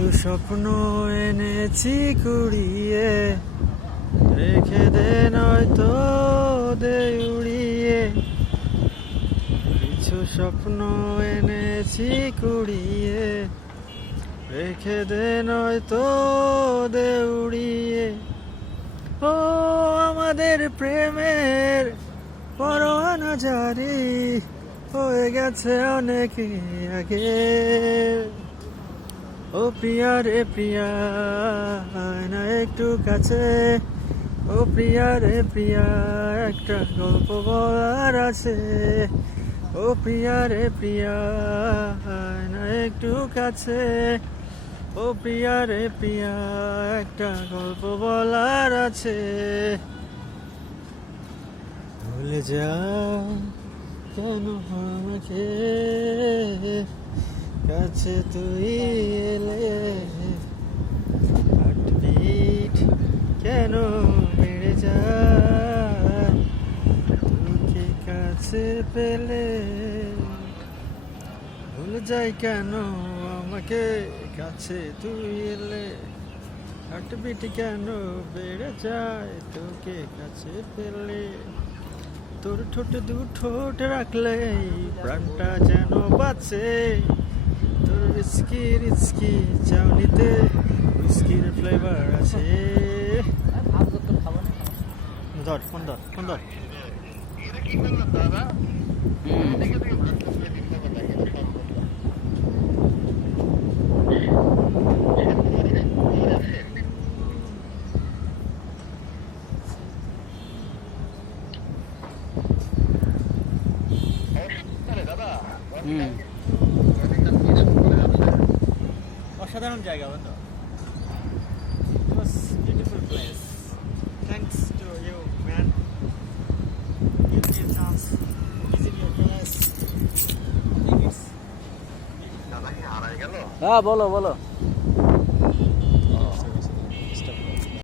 কিছু স্বপ্ন এনেছি কুড়িয়ে। রেখে দে নয়তো দে উড়িয়ে। কিছু স্বপ্ন এনেছি কুড়িয়ে। রেখে দে নয়তো দে উড়িয়ে। ও আমাদের প্রেমের পরোয়ানা জারি, হয়ে গেছে অনেক আগে। ও প্রিয়া রে প্রিয়া, না একটু কাছে। ও প্রিয়া রে প্রিয়া, একটা গল্প বলার আছে। ও প্রিয়া রে প্রিয়া, না একটু কাছে। ও প্রিয়া রে প্রিয়া, একটা গল্প বলার আছে। ভুলে যাও কেন আমাকে। কাছে তুই এলে হার্টবিট কেন বেড়ে যায়? তোকে কাছে পেলে ভুল যাই কেন? আমাকে কাছে তুই এলে হার্টবিট কেন বেড়ে যায়? তোকে কাছে পেলে তোর ঠোঁট দু ঠোঁট রাখলে প্রাণটা যেন বাঁচে। তোর রিস্কি রিস্কি চাউনিতে রিস্কির ফ্লেভার আছে। ধর ফোন ধর ফোন ধর। হুম। অসাধারণ জায়গা বন্ধু It was beautiful place. Thanks to you, man. Give me a chance. Visit your place. I think it's হ্যাঁ বলো বলো